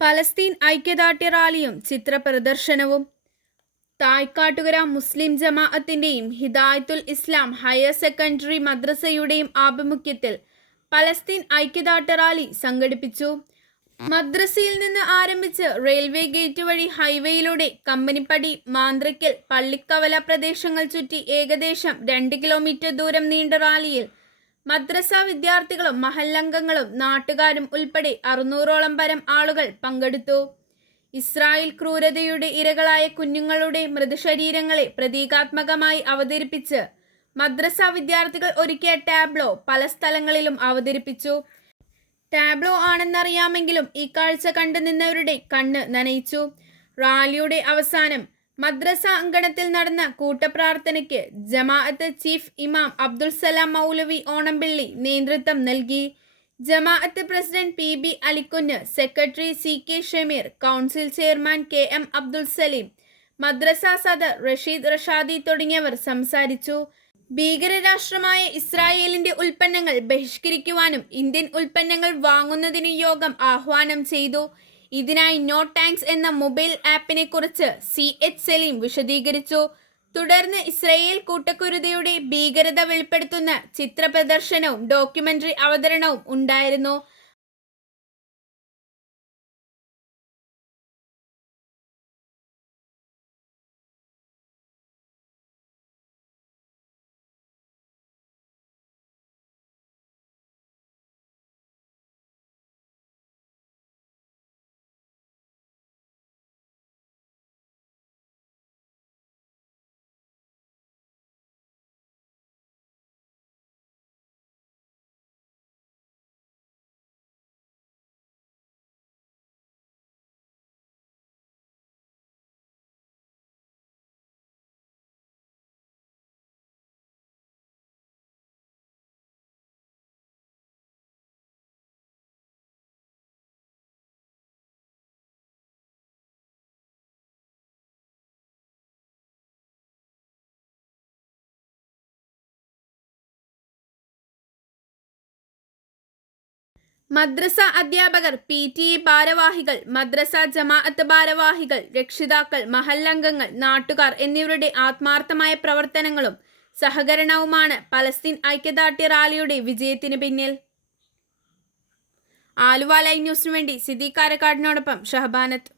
Palestine ഐക്യദാർഢ്യ റാലിയും ചിത്രപ്രദർശനവും. തായ്ക്കാട്ടുകര മുസ്ലിം ജമാഅത്തിന്റെയും ഹിദായത്തുൽ ഇസ്ലാം higher secondary മദ്രസയുടെയും ആഭിമുഖ്യത്തിൽ Palestine ഐക്യദാർഢ്യ rally സംഘടിപ്പിച്ചു. മദ്രസയിൽ നിന്ന് ആരംഭിച്ച് റെയിൽവേ ഗേറ്റ് വഴി ഹൈവേയിലൂടെ കമ്പനിപ്പടി, മാന്ത്രിക്കൽ, പള്ളിക്കവല പ്രദേശങ്ങൾ ചുറ്റി ഏകദേശം 2 കിലോമീറ്റർ ദൂരം നീണ്ട റാലിയിൽ മദ്രസ വിദ്യാർത്ഥികളും മഹല്ലംഗങ്ങളും നാട്ടുകാരും ഉൾപ്പെടെ 600ഓളം പരം ആളുകൾ പങ്കെടുത്തു. ഇസ്രായേൽ ക്രൂരതയുടെ ഇരകളായ കുഞ്ഞുങ്ങളുടെ മൃതശരീരങ്ങളെ പ്രതീകാത്മകമായി അവതരിപ്പിച്ച് മദ്രസ വിദ്യാർത്ഥികൾ ഒരുക്കിയ ടാബ്ലോ പല സ്ഥലങ്ങളിലും അവതരിപ്പിച്ചു. ടാബ്ലോ ആണെന്നറിയാമെങ്കിലും ഈ കാഴ്ച കണ്ടു നിന്നവരുടെ കണ്ണ് നനയിച്ചു. റാലിയുടെ അവസാനം മദ്രസ അങ്കണത്തിൽ നടന്ന കൂട്ടപ്രാർത്ഥനയ്ക്ക് ജമാഅത്ത് ചീഫ് ഇമാം അബ്ദുൽ സലാം മൗലവി ഓണംപിള്ളി നേതൃത്വം നൽകി. ജമാഅത്ത് president PB Alikunju, secretary CK Shameer, council chairman KM Abdul Salim, മദ്രസ സദർ റഷീദ് റഷാദി തുടങ്ങിയവർ സംസാരിച്ചു. ഭീകരരാഷ്ട്രമായ ഇസ്രായേലിന്റെ ഉൽപ്പന്നങ്ങൾ ബഹിഷ്കരിക്കുവാനും ഇന്ത്യൻ ഉൽപ്പന്നങ്ങൾ വാങ്ങുന്നതിനു യോഗം ആഹ്വാനം ചെയ്തു. ഇതിനായി നോ ടാങ്ക്സ് എന്ന മൊബൈൽ ആപ്പിനെ കുറിച്ച് CH സലീം വിശദീകരിച്ചു. തുടർന്ന് ഇസ്രായേൽ കൂട്ടക്കുരുതയുടെ ഭീകരത വെളിപ്പെടുത്തുന്ന ചിത്രപ്രദർശനവും ഡോക്യുമെന്ററി അവതരണവും ഉണ്ടായിരുന്നു. മദ്രസ അധ്യാപകർ, PTA ഭാരവാഹികൾ, മദ്രസ ജമാഅത്ത് ഭാരവാഹികൾ, രക്ഷിതാക്കൾ, മഹല്ലംഗങ്ങൾ, നാട്ടുകാർ എന്നിവരുടെ ആത്മാർത്ഥമായ പ്രവർത്തനങ്ങളും സഹകരണവുമാണ് പലസ്തീൻ ഐക്യദാർഢ്യ റാലിയുടെ വിജയത്തിന് പിന്നിൽ. ആലുവ ലൈവ് ന്യൂസിനു വേണ്ടി സിദ്ദീഖ് കാരക്കാടിനോടൊപ്പം ഷഹബാനത്ത്.